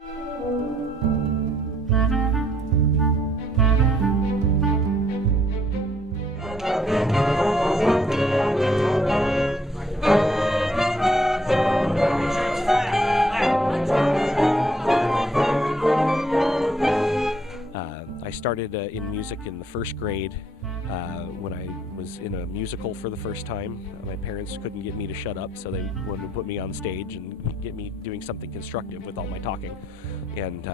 I started in music in the first grade when I was in a musical for the first time. My parents couldn't get me to shut up, so they wanted to put me on stage and get me doing something constructive with all my talking. And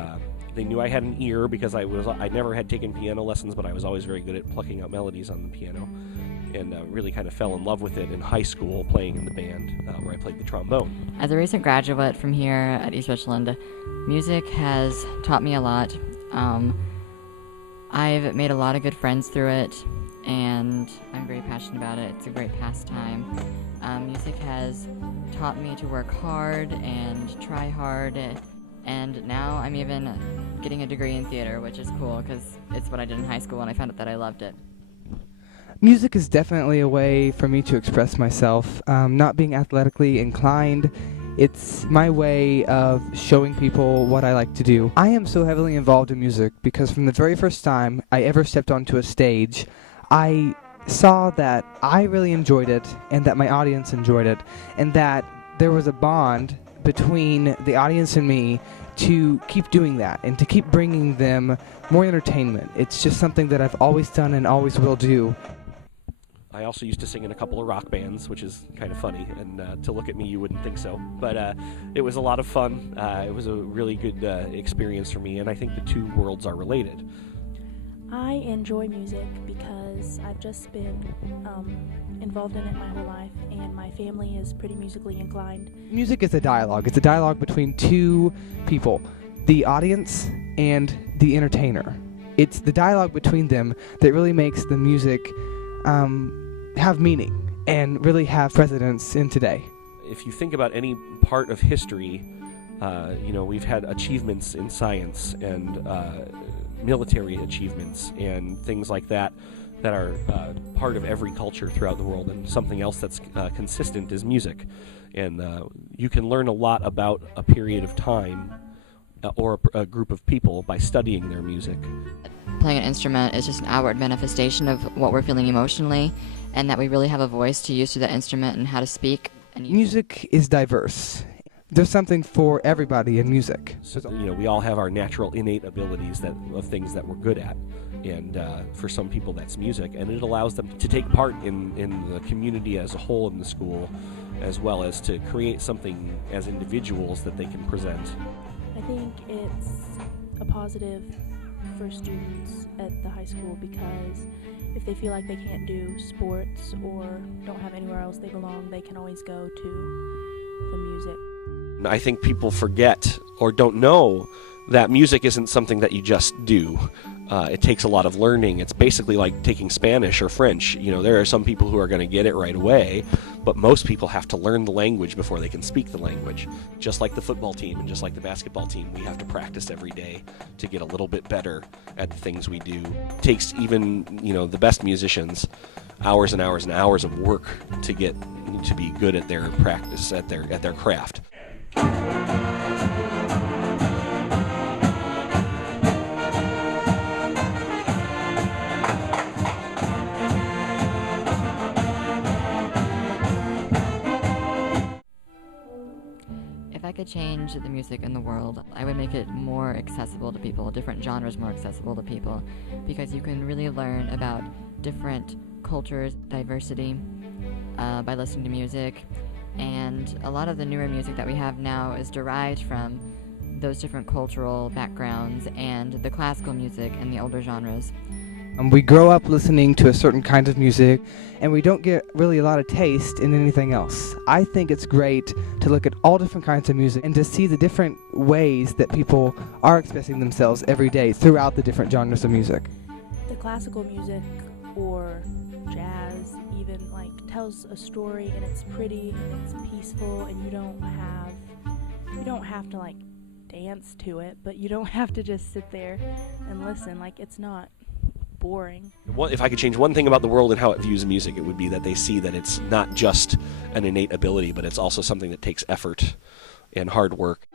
they knew I had an ear because I never had taken piano lessons, but I was always very good at plucking out melodies on the piano. And really kind of fell in love with it in high school, playing in the band where I played the trombone. As a recent graduate from here at East Richland, music has taught me a lot. I've made a lot of good friends through it, and I'm very passionate about it. It's a great pastime. Music has taught me to work hard and try hard, and now I'm even getting a degree in theater, which is cool because it's what I did in high school and I found out that I loved it. Music is definitely a way for me to express myself. Not being athletically inclined, it's my way of showing people what I like to do. I am so heavily involved in music because from the very first time I ever stepped onto a stage, I saw that I really enjoyed it and that my audience enjoyed it, and that there was a bond between the audience and me to keep doing that and to keep bringing them more entertainment. It's just something that I've always done and always will do. I also used to sing in a couple of rock bands, which is kind of funny, and to look at me you wouldn't think so. But it was a lot of fun. It was a really good experience for me, and I think the two worlds are related. I enjoy music because I've just been involved in it my whole life, and my family is pretty musically inclined. Music is a dialogue. It's a dialogue between two people, the audience and the entertainer. It's the dialogue between them that really makes the music have meaning and really have precedence in today. If you think about any part of history, we've had achievements in science and military achievements and things like that are part of every culture throughout the world, and something else that's consistent is music. And you can learn a lot about a period of time or a group of people by studying their music. Playing an instrument is just an outward manifestation of what we're feeling emotionally, and that we really have a voice to use through that instrument and how to speak. And music is diverse. There's something for everybody in music. So, we all have our natural innate abilities of things that we're good at. And for some people that's music, and it allows them to take part in the community as a whole in the school, as well as to create something as individuals that they can present. I think it's a positive for students at the high school because if they feel like they can't do sports or don't have anywhere else they belong, they can always go to the music. I think people forget or don't know that music isn't something that you just do. It takes a lot of learning. It's basically like taking Spanish or French. There are some people who are going to get it right away, but most people have to learn the language before they can speak the language. Just like the football team and just like the basketball team, we have to practice every day to get a little bit better at the things we do. It takes even, the best musicians hours and hours and hours of work to get to be good at their practice, at their craft. If I could change the music in the world, I would make it more accessible to people, different genres more accessible to people, because you can really learn about different cultures, diversity, by listening to music. And a lot of the newer music that we have now is derived from those different cultural backgrounds and the classical music and the older genres. We grow up listening to a certain kind of music, and we don't get really a lot of taste in anything else. I think it's great to look at all different kinds of music and to see the different ways that people are expressing themselves every day throughout the different genres of music. The classical music or jazz even tells a story, and it's pretty and it's peaceful, and you don't have to dance to it, but you don't have to just sit there and listen. It's not boring. If I could change one thing about the world and how it views music, it would be that they see that it's not just an innate ability, but it's also something that takes effort and hard work.